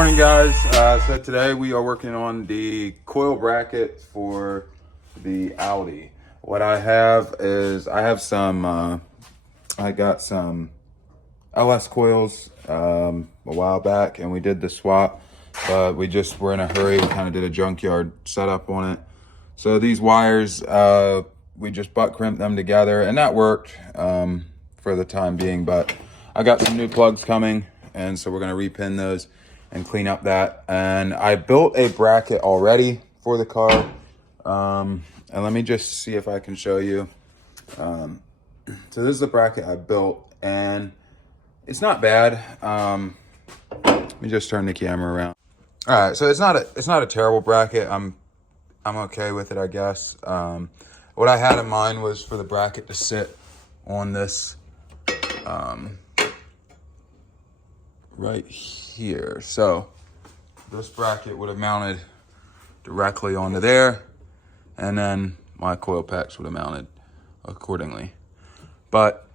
morning, guys. So today we are working on the coil bracket for the Audi. What I have is I got some LS coils a while back, and we did the swap, but we just were in a hurry. We kind of did a junkyard setup on it. So these wires, we just butt crimped them together, and that worked for the time being. But I got some new plugs coming, and so we're gonna repin those and clean up that. And I built a bracket already for the car. And let me just see if I can show you. So this is the bracket I built, and it's not bad. Let me just turn the camera around. All right, so it's not a terrible bracket. I'm okay with it, I guess. What I had in mind was for the bracket to sit on this right here. So this bracket would have mounted directly onto there, and then my coil packs would have mounted accordingly. But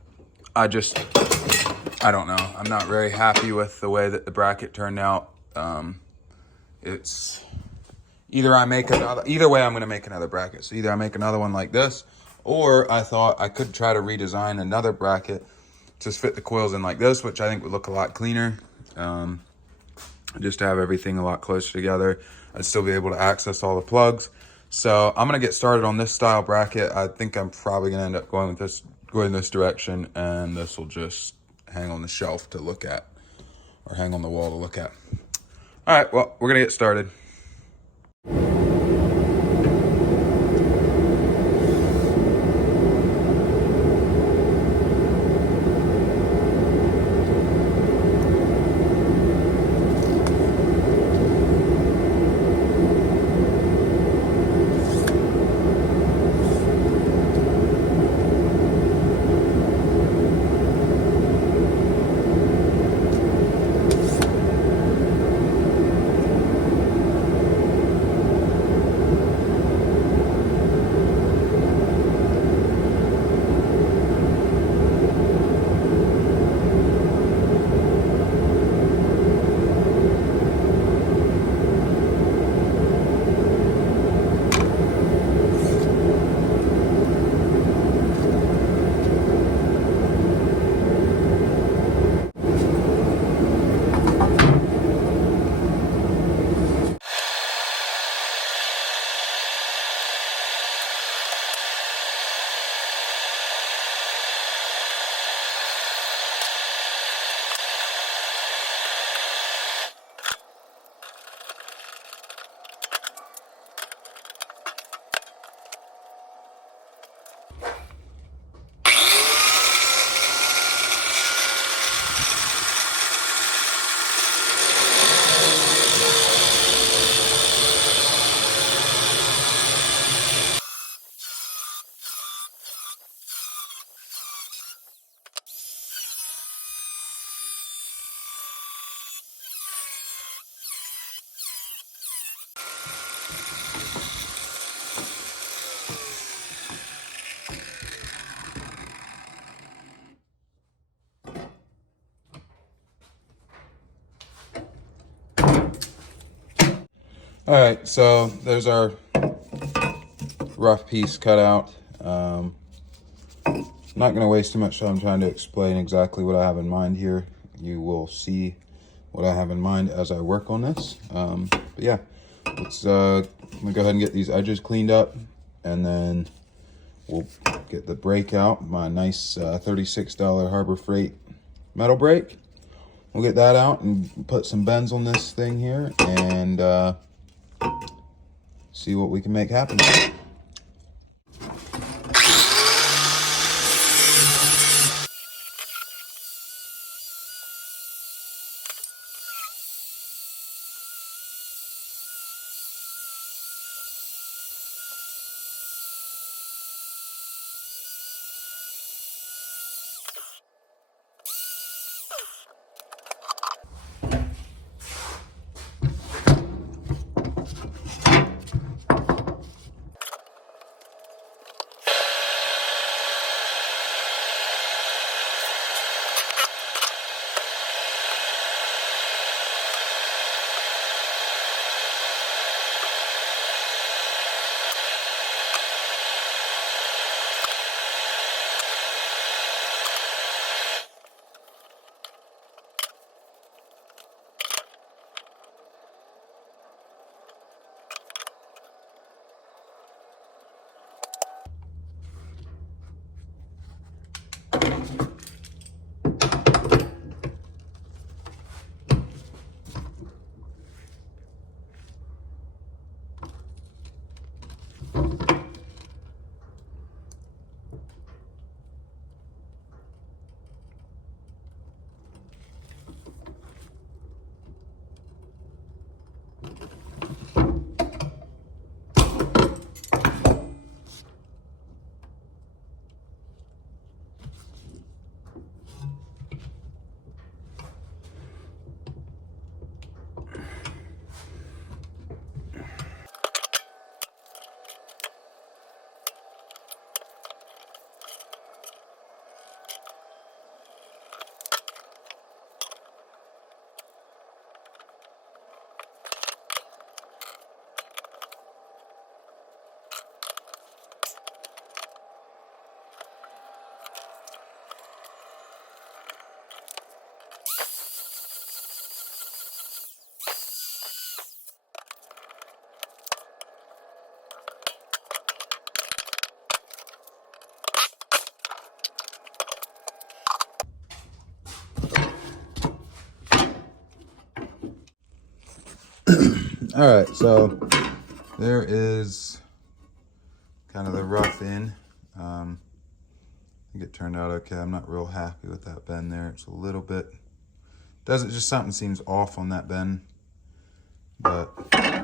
I don't know. I'm not very happy with the way that the bracket turned out. It's either way I'm going to make another bracket. So either I make another one like this, or I thought I could try to redesign another bracket, just fit the coils in like this, which I think would look a lot cleaner. Just to have everything a lot closer together. I'd still be able to access all the plugs. So I'm gonna get started on this style bracket. I think I'm probably gonna end up going this direction, and this will just hang on the shelf to look at, or hang on the wall to look at. All right, well, we're gonna get started. All right, so there's our rough piece cut out. I'm not going to waste too much time trying to explain exactly what I have in mind here. You will see what I have in mind as I work on this. But yeah, I'm going to go ahead and get these edges cleaned up, and then we'll get the brake out, my nice $36 Harbor Freight metal brake. We'll get that out and put some bends on this thing here, and see what we can make happen. All right, so there is kind of the rough in. I think it turned out okay. I'm not real happy with that bend there. It's a little bit, just something seems off on that bend, but I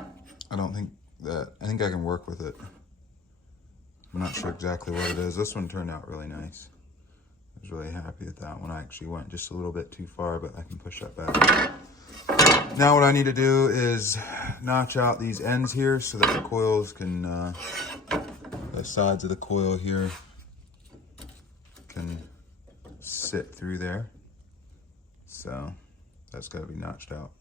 don't think that, I think I can work with it. I'm not sure exactly what it is. This one turned out really nice. I was really happy with that one. I actually went just a little bit too far, but I can push that back. Now what I need to do is notch out these ends here so that the coils can, the sides of the coil here can sit through there. So that's got to be notched out.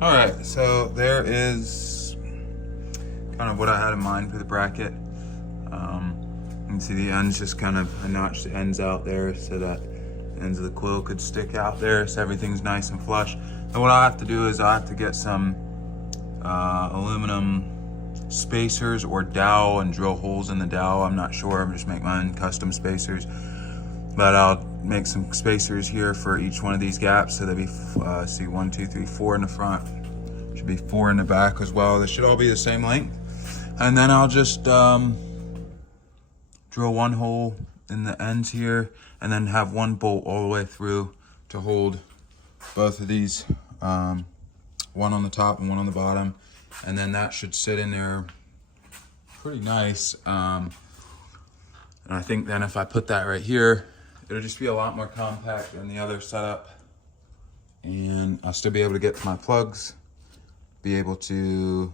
All right, so there is kind of what I had in mind for the bracket. You can see the ends just kind of, I notched the ends out there so that the ends of the coil could stick out there so everything's nice and flush. And what I have to do is I have to get some aluminum spacers or dowel and drill holes in the dowel. I'm not sure, I'm just making my own custom spacers. But I'll make some spacers here for each one of these gaps. So there'll be, see, 1, 2, 3, 4 in the front. Should be 4 in the back as well. They should all be the same length. And then I'll just drill one hole in the ends here and then have one bolt all the way through to hold both of these, one on the top and one on the bottom. And then that should sit in there pretty nice. And I think then if I put that right here, it'll just be a lot more compact than the other setup. And I'll still be able to get to my plugs, be able to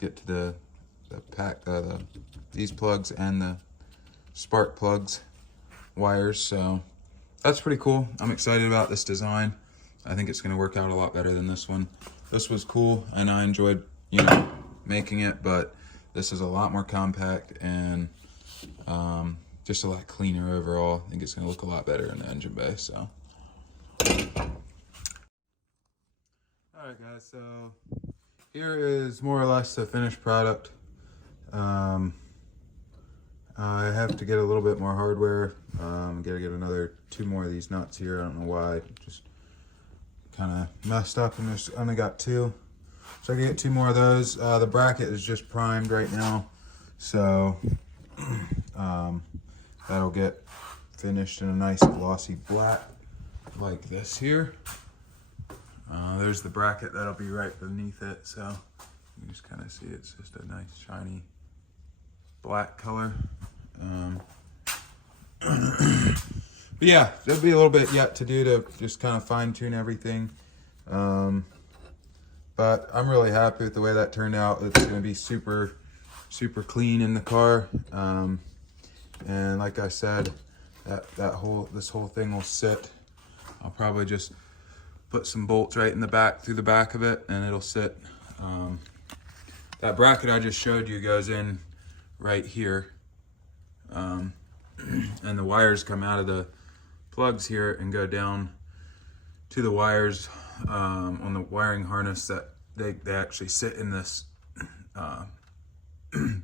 get to the these plugs and the spark plugs wires. So that's pretty cool. I'm excited about this design. I think it's going to work out a lot better than this one. This was cool and I enjoyed, you know, making it, but this is a lot more compact and just a lot cleaner overall. I think it's going to look a lot better in the engine bay. So all right guys, so here is more or less the finished product. I have to get a little bit more hardware. Gotta get another 2 more of these nuts here. I don't know why, just kind of messed up and just only got 2. So I can get 2 more of those. The bracket is just primed right now. So that'll get finished in a nice glossy black like this here. There's the bracket that'll be right beneath it. So you just kind of see it's just a nice shiny black color. But yeah, there'll be a little bit yet to do to just kind of fine tune everything. But I'm really happy with the way that turned out. It's going to be super clean in the car. And like I said, this whole thing will sit. I'll probably just put some bolts right in the back, through the back of it, and it'll sit. That bracket I just showed you goes in right here. And the wires come out of the plugs here and go down to the wires on the wiring harness that they actually sit in this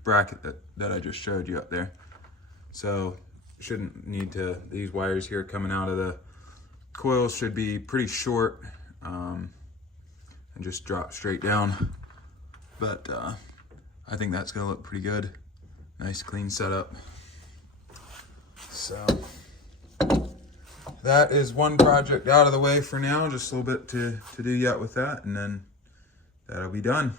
bracket that I just showed you up there. So shouldn't need to, these wires here coming out of the coils should be pretty short and just drop straight down. But I think that's gonna look pretty good. Nice clean setup. So that is one project out of the way for now. Just a little bit to do yet with that, and then that'll be done.